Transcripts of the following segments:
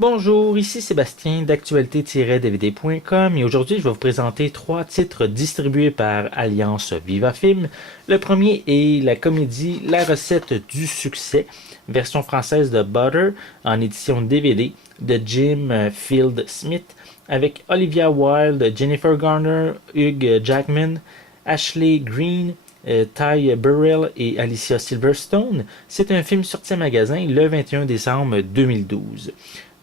Bonjour, ici Sébastien d'actualité-dvd.com et aujourd'hui je vais vous présenter 3 titres distribués par Alliance Viva Film. Le premier est la comédie La recette du succès, version française de Butter en édition DVD de Jim Field Smith avec Olivia Wilde, Jennifer Garner, Hugh Jackman, Ashley Greene, Ty Burrell et Alicia Silverstone. C'est un film sorti à magasin le 21 décembre 2012.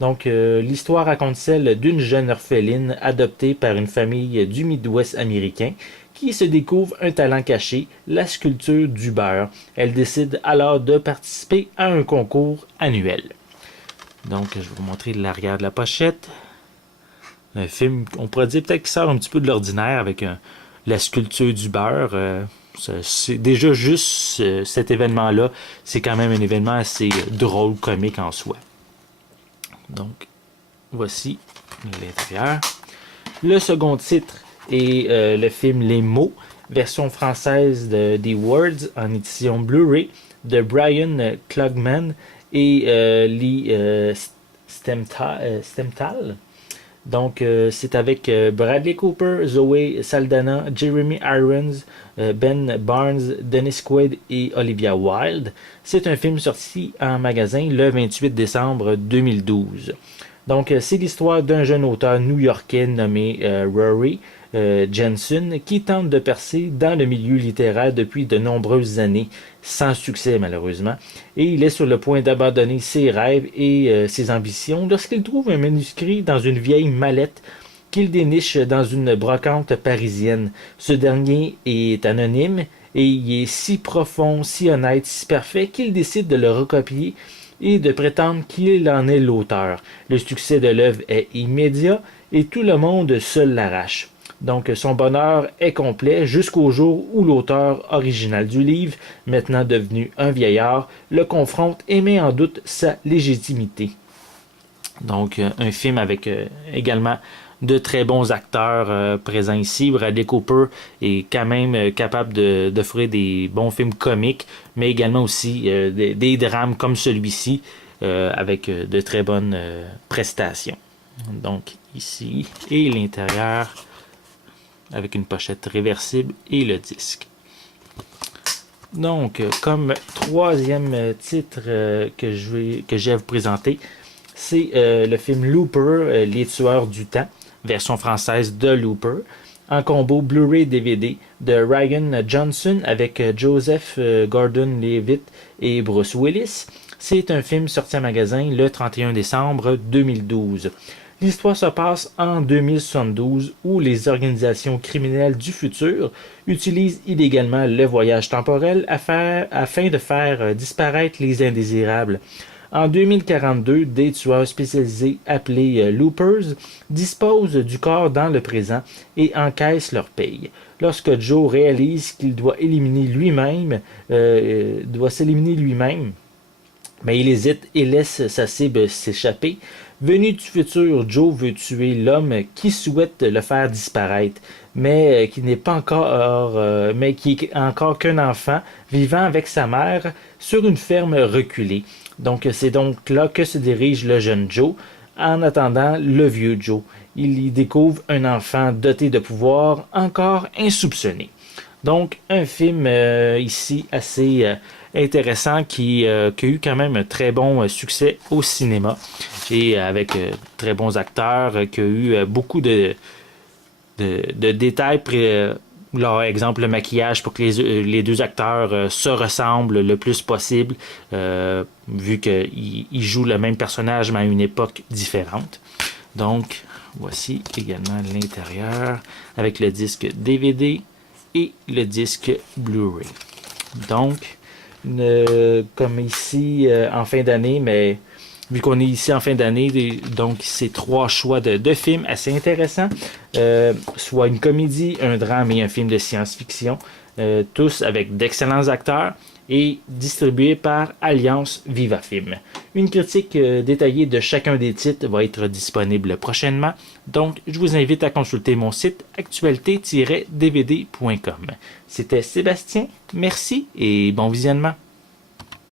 Donc, l'histoire raconte celle d'une jeune orpheline adoptée par une famille du Midwest américain qui se découvre un talent caché, la sculpture du beurre. Elle décide alors de participer à un concours annuel. Donc, je vais vous montrer l'arrière de la pochette. Un film, on pourrait dire peut-être qui sort un petit peu de l'ordinaire avec la sculpture du beurre. C'est déjà juste cet événement-là, c'est quand même un événement assez drôle, comique en soi. Donc, voici l'intérieur. Le second titre est le film Les mots, version française de The Words en édition Blu-ray de Brian Klugman et Lee Stemtal. Donc, c'est avec Bradley Cooper, Zoe Saldana, Jeremy Irons, Ben Barnes, Dennis Quaid et Olivia Wilde. C'est un film sorti en magasin le 28 décembre 2012. Donc, c'est l'histoire d'un jeune auteur new-yorkais nommé Rory Jensen qui tente de percer dans le milieu littéraire depuis de nombreuses années, sans succès malheureusement, et il est sur le point d'abandonner ses rêves et ses ambitions lorsqu'il trouve un manuscrit dans une vieille mallette qu'il déniche dans une brocante parisienne. Ce dernier est anonyme et il est si profond, si honnête, si parfait qu'il décide de le recopier et de prétendre qu'il en est l'auteur. Le succès de l'œuvre est immédiat et tout le monde se l'arrache. Donc son bonheur est complet jusqu'au jour où l'auteur original du livre, maintenant devenu un vieillard, le confronte et met en doute sa légitimité. Donc un film avec également de très bons acteurs présents ici. Bradley Cooper est quand même capable d'offrir des bons films comiques, mais également aussi des drames comme celui-ci avec de très bonnes prestations. Donc ici, et l'intérieur avec une pochette réversible et le disque. Donc, comme troisième titre que j'ai à vous présenter, c'est le film Looper, Les Tueurs du Temps, version française de Looper, en combo Blu-ray DVD de Ryan Johnson avec Joseph Gordon-Levitt et Bruce Willis. C'est un film sorti en magasin le 31 décembre 2012. L'histoire se passe en 2072 où les organisations criminelles du futur utilisent illégalement le voyage temporel afin de faire disparaître les indésirables. En 2042, des tueurs spécialisés appelés Loopers disposent du corps dans le présent et encaissent leur paye. Lorsque Joe réalise qu'il doit s'éliminer lui-même, mais il hésite et laisse sa cible s'échapper. Venu du futur, Joe veut tuer l'homme qui souhaite le faire disparaître, mais qui n'est pas encore, mais qui est encore qu'un enfant vivant avec sa mère sur une ferme reculée. Donc c'est donc là que se dirige le jeune Joe, en attendant le vieux Joe. Il y découvre un enfant doté de pouvoirs encore insoupçonnés. Donc un film ici assez intéressant qui a eu quand même un très bon succès au cinéma et avec très bons acteurs, qui a eu beaucoup de détails. Leur exemple, le maquillage pour que les deux acteurs se ressemblent le plus possible, vu qu'ils jouent le même personnage mais à une époque différente. Donc, voici également l'intérieur avec le disque DVD et le disque Blu-ray. Donc, comme ici en fin d'année, mais vu qu'on est ici en fin d'année, donc c'est 3 choix de films assez intéressants, soit une comédie, un drame et un film de science-fiction, tous avec d'excellents acteurs et distribués par Alliance Viva Film. Une critique détaillée de chacun des titres va être disponible prochainement, donc je vous invite à consulter mon site actualité-dvd.com. C'était Sébastien, merci et bon visionnement.